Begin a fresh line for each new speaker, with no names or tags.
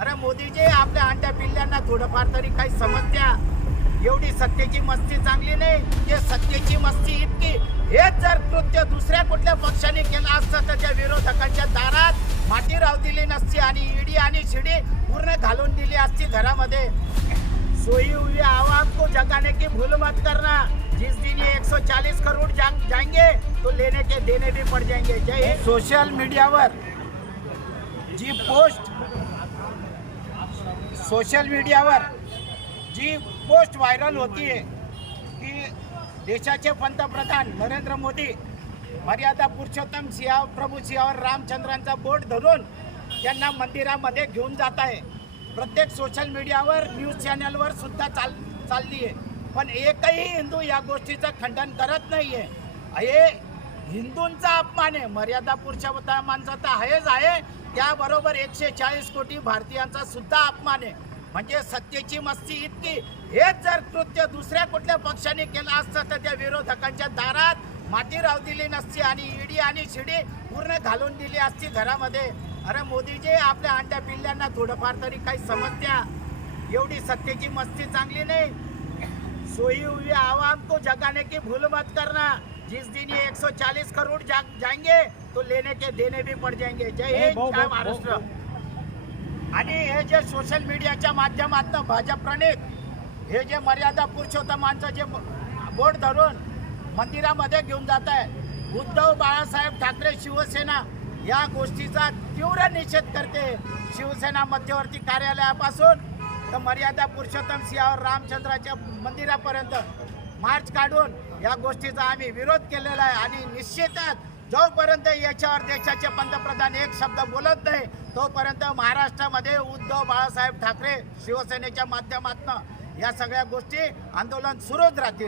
अरे मोदीजी आपल्या अंड्या पिल्ल्यांना थोडंफार तरी काही समजत्या एवढी सत्तेची मस्ती चांगली नाही. ते सत्तेची मस्ती इतकी हेच जर कृत्य दुसऱ्या कुठल्या पक्षाने केलं असतं तर त्या विरोधकांच्या दारात माती राव दिली नसती आणि ईडी आणि शिडी पूर्ण घालून दिली असती घरामध्ये. सोई हुई आवाम को जगाने की भूल मत करना. जिस दिन ये 140 करोड़ जा जाएंगे तो लेने के देने भी पड़ जाएंगे. जय हिंद. सोशल मीडियावर जी पोस्ट सोशल मीडियावर जी पोस्ट व्हायरल होतीये की देशाचे पंतप्रधान नरेंद्र मोदी मर्यादा पुरुषोत्तम सिंह प्रभू सिंहावर रामचंद्रांचा बोट धरून त्यांना मंदिरामध्ये घेऊन जात आहे. प्रत्येक सोशल मीडियावर न्यूज चॅनलवर सुद्धा चाल चालली आहे. पण एकही हिंदू या गोष्टीचं खंडन करत नाही आहे हे हिंदूंचा अपमान आहे. मर्यादा पुरुषोत्तमांचा तर आहेच आहे. त्याबरोबर एकशे चाळीस कोटी भारतीयांचा सुद्धा अपमान आहे. म्हणजे सत्तेची मस्ती इतकी. हेच जर कृत्य दुसऱ्या कुठल्या पक्षाने केलं असतं तर त्या विरोधकांच्या दारात माती राव दिली नसती आणि ईडी आणि शिडी पूर्ण घालून दिली असती घरामध्ये. अरे मोदीजी आपल्या अंड्या पिल्ल्यांना थोडंफार तरी काही समजत्या एवढी सत्तेची मस्ती चांगली नाही. सोई हुई आवाम को जगाने की भूल मत करना. जिस दिन ये 140 करोड़ जा, जाएंगे तो लेने के देने भी पड़ जाएंगे। जय हिंद जय महाराष्ट्र। आणि हे जे सोशल मीडियाच्या माध्यमातून भाजप प्रणित हे जे मर्यादा पुरुषोत्तमांचं जे बोट धरून मंदिरामध्ये घेऊन जात आहे उद्धव बाळासाहेब ठाकरे शिवसेना या गोष्टीचा तीव्र निषेध करते शिवसेना मध्यवर्ती कार्यालयापासून. तर मर्यादा पुरुषोत्तम सिंहावर रामचंद्राच्या मंदिरापर्यंत मार्च काढून या गोष्टीचा आम्ही विरोध केलेला आहे आणि निश्चितच जोपर्यंत याच्यावर देशाचे पंतप्रधान एक शब्द बोलत नाही तोपर्यंत महाराष्ट्रामध्ये उद्धव बाळासाहेब ठाकरे शिवसेनेच्या माध्यमातून या सगळ्या गोष्टी आंदोलन सुरूच राहतील.